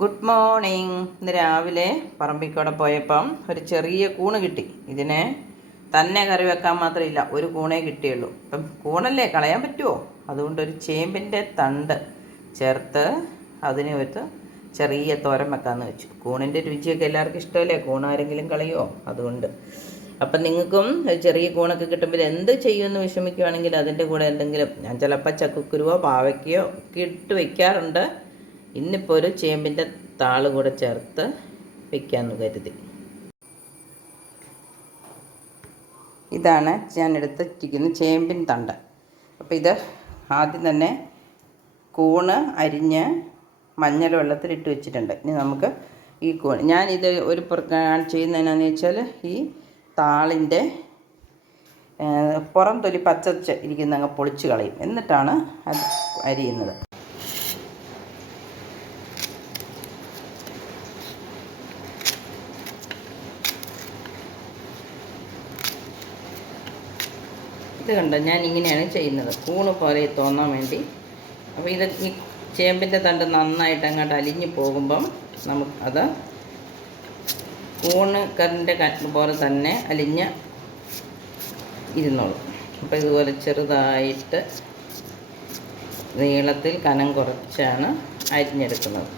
Good morning ഇന്ന് രാവിലെ പറമ്പിക്കൂടെ പോയപ്പം ഒരു ചെറിയ കൂണ് കിട്ടി. ഇതിനെ തന്നെ കറി വെക്കാൻ മാത്രമില്ല ഒരു കൂണേ കിട്ടിയുള്ളൂ. അപ്പം കൂണല്ലേ കളയാൻ പറ്റുമോ അതുകൊണ്ട് ഒരു ചേമ്പിന്റെ തണ്ട് ചേർത്ത് അതിന് ഒരു ചെറിയ തോരൻ വെക്കാമെന്ന് വെച്ചു. കൂണിന്റെ രുചിയൊക്കെ എല്ലാവർക്കും ഇഷ്ടമല്ലേ? കൂണാരെങ്കിലും കളയോ അതുകൊണ്ട്. അപ്പം നിങ്ങൾക്കും ചെറിയ കൂണൊക്കെ കിട്ടുമ്പോൾ എന്ത് ചെയ്യുമെന്ന് വിഷമിക്കുവാണെങ്കിൽ അതിന്റെ കൂടെ എന്തെങ്കിലും ഞാൻ ചിലപ്പോൾ ചക്കുക്കുരുവോ പാവയ്ക്കയോ ഒക്കെ ഇട്ട് വെക്കാറുണ്ട്. ഇന്നിപ്പോൾ ഒരു ചേമ്പിന്റെ താൾ കൂടെ ചേർത്ത് വെക്കാമെന്ന് കരുതി. ഇതാണ് ഞാൻ എടുത്തിരിക്കുന്ന ചേമ്പിൻ തണ്ട്. അപ്പോൾ ഇത് ആദ്യം തന്നെ കൂണ് അരിഞ്ഞ് മഞ്ഞൾ വെള്ളത്തിലിട്ട് വെച്ചിട്ടുണ്ട്. ഇനി നമുക്ക് ഈ കൂൺ ഞാനിത് ഒരു ചെയ്യുന്നതിനാന്ന് വെച്ചാൽ ഈ താളിന്റെ പുറം തൊലി പച്ചച്ച് ഇരിക്കുന്ന അങ്ങ് പൊളിച്ച് കളയും. എന്നിട്ടാണ് അത് അരിയുന്നത്. ഇത് കണ്ടോ? ഞാൻ ഇങ്ങനെയാണ് ചെയ്യുന്നത്. കൂണ് പോലെ തോന്നാൻ വേണ്ടി. അപ്പോൾ ഇത് ഈ ചേമ്പിന്റെ തണ്ട് നന്നായിട്ട് അങ്ങോട്ട് അലിഞ്ഞു പോകുമ്പം നമുക്ക് അത് കൂണ് കറിന്റെ പോലെ തന്നെ അലിഞ്ഞ് ഇരുന്നോളും. അപ്പോൾ ഇതുപോലെ ചെറുതായിട്ട് നീളത്തിൽ കനം കുറച്ചാണ് അരിഞ്ഞെടുക്കുന്നത്.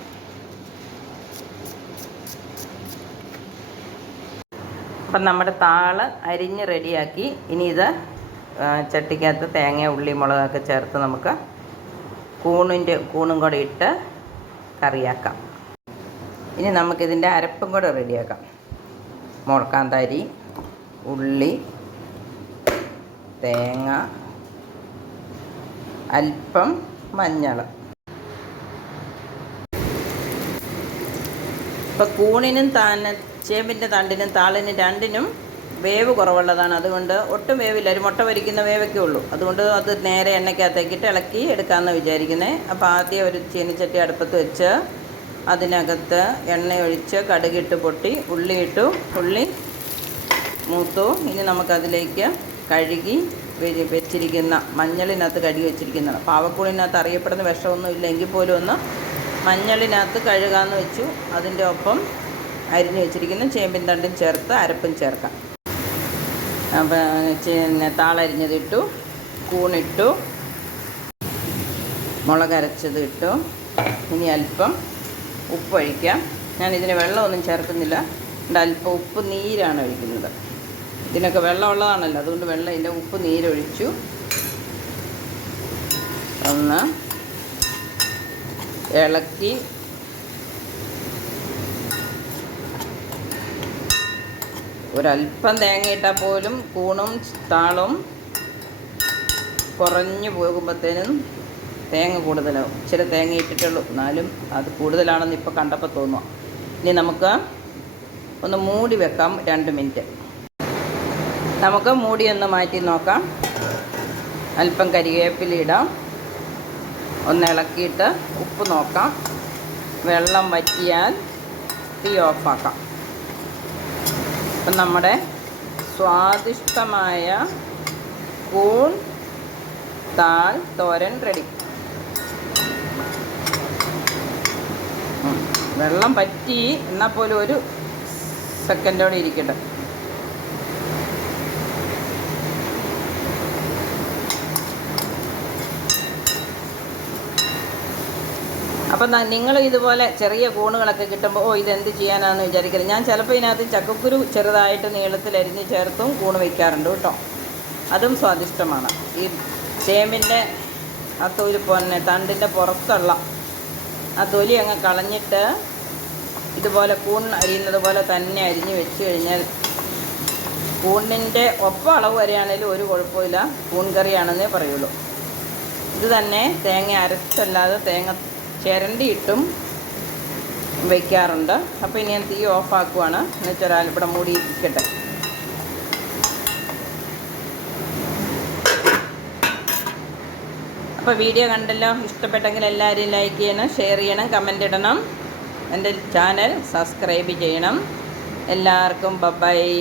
അപ്പം നമ്മുടെ താൾ അരിഞ്ഞ് റെഡിയാക്കി. ഇനി ഇത് ചട്ടിക്കകത്ത് തേങ്ങ ഉള്ളി മുളകൊക്കെ ചേർത്ത് നമുക്ക് കൂണിന്റെ കൂണും കൂടെ ഇട്ട് കറിയാക്കാം. ഇനി നമുക്കിതിന്റെ അരപ്പും കൂടെ റെഡിയാക്കാം. മുളക്കാന്താരി ഉള്ളി തേങ്ങ അല്പം മഞ്ഞൾ. ഇപ്പം കൂണിനും താന ചേമ്പിന്റെ തണ്ടിനും താളിനും രണ്ടിനും വേവ് കുറവുള്ളതാണ്. അതുകൊണ്ട് ഒട്ടും വേവില്ല. ഒരു മുട്ട വരിക്കുന്ന വേവൊക്കെ ഉള്ളൂ. അതുകൊണ്ട് അത് നേരെ എണ്ണയ്ക്കകത്തേക്കിട്ട് ഇളക്കി എടുക്കാമെന്ന് വിചാരിക്കുന്നത് അപ്പോൾ ആദ്യം ഒരു ചീനിച്ചട്ടി അടുപ്പത്ത് വെച്ച് അതിനകത്ത് എണ്ണ ഒഴിച്ച് കടുകിട്ട് പൊട്ടി ഉള്ളി ഇട്ടു ഉള്ളി മൂത്തു ഇനി നമുക്കതിലേക്ക് കഴുകി വെച്ചിരിക്കുന്ന മഞ്ഞളിനകത്ത് കഴുകി വെച്ചിരിക്കുന്നതാണ്. പാവക്കൂളിനകത്ത് അറിയപ്പെടുന്ന വിഷമൊന്നും ഇല്ലെങ്കിൽ പോലും ഒന്ന് മഞ്ഞളിനകത്ത് കഴുകാമെന്ന് വെച്ചു. അതിന്റെ ഒപ്പം അരിഞ്ഞു വെച്ചിരിക്കുന്ന. ചേമ്പിൻ തണ്ടും ചേർത്ത് അരപ്പും ചേർക്കാം. പിന്നെ താളരിഞ്ഞതിട്ടു കൂണിട്ടു മുളകരച്ചത് ഇട്ടു. ഇനി അല്പം ഉപ്പ് ഒഴിക്കാം. ഞാൻ ഇതിന് വെള്ളമൊന്നും ചേർക്കുന്നില്ല. എന്റെ അല്പം ഉപ്പ് നീരാണ് ഒഴിക്കുന്നത്. ഇതിനൊക്കെ വെള്ളമുള്ളതാണല്ലോ അതുകൊണ്ട് വെള്ളം ഇതിന്റെ ഉപ്പ് നീരൊഴിച്ചു ഒന്ന് ഇളക്കി ഒരല്പം തേങ്ങ ഇട്ടാൽ പോലും കൂണും താളും കുറഞ്ഞു പോകുമ്പോഴത്തേനും തേങ്ങ കൂടുതലാവും. ചില തേങ്ങ ഇട്ടിട്ടുള്ളൂ. എന്നാലും അത് കൂടുതലാണെന്ന് ഇപ്പോൾ കണ്ടപ്പോൾ തോന്നുക ഇനി നമുക്ക് ഒന്ന് മൂടി വെക്കാം രണ്ട് മിനിറ്റ്. നമുക്ക് മൂടി ഒന്ന് മാറ്റി നോക്കാം. അല്പം കരിവേപ്പിലിടാം ഒന്ന് ഇളക്കിയിട്ട് ഉപ്പ് നോക്കാം. വെള്ളം വറ്റിയാൽ തീ ഓഫാക്കാം. അപ്പം നമ്മുടെ സ്വാദിഷ്ടമായ കൂൺ താൾ തോരൻ റെഡി വെള്ളം പറ്റി എന്നാൽ പോലും ഒരു സെക്കൻഡോടെ ഇരിക്കട്ടെ. അപ്പം നിങ്ങൾ ഇതുപോലെ ചെറിയ കൂണുകളൊക്കെ കിട്ടുമ്പോൾ ഓ ഇതെന്ത് ചെയ്യാനാണെന്ന് വിചാരിക്കരുത്. ഞാൻ ചിലപ്പോൾ ഇതിനകത്ത് ചക്കക്കുരു ചെറുതായിട്ട് നീളത്തിൽ അരിഞ്ഞ് ചേർത്തും കൂണ് വയ്ക്കാറുണ്ട് കേട്ടോ. അതും സ്വാദിഷ്ടമാണ്. ഈ ചേമ്പിന്റെ ആ തൊലി പൊന്നെ തണ്ടിന്റെ പുറത്തുള്ള ആ തൊലി അങ്ങ് കളഞ്ഞിട്ട് ഇതുപോലെ കൂൺ അരിയുന്നത് പോലെ തന്നെ അരിഞ്ഞ് വെച്ച് കഴിഞ്ഞാൽ കൂണിന്റെ ഒപ്പം അളവ് വരെയാണെങ്കിലും ഒരു കുഴപ്പമില്ല കൂൺ കറിയാണെന്നേ പറയുള്ളൂ. ഇത് തന്നെ തേങ്ങ അരച്ചല്ലാതെ തേങ്ങ ചിരണ്ടിയിട്ടും വയ്ക്കാറുണ്ട് അപ്പോൾ ഇനി ഞാൻ തീ ഓഫാക്കുവാണ് എന്നുവെച്ചാൽ ഇവിടെ മൂടി ഇരിക്കട്ടെ അപ്പോൾ വീഡിയോ കണ്ടല്ലോ. ഇഷ്ടപ്പെട്ടെങ്കിൽ എല്ലാവരും ലൈക്ക് ചെയ്യണം ഷെയർ ചെയ്യണം കമന്റ് ഇടണം. എന്റെ ചാനൽ സബ്സ്ക്രൈബ് ചെയ്യണം. എല്ലാവർക്കും ബബായ്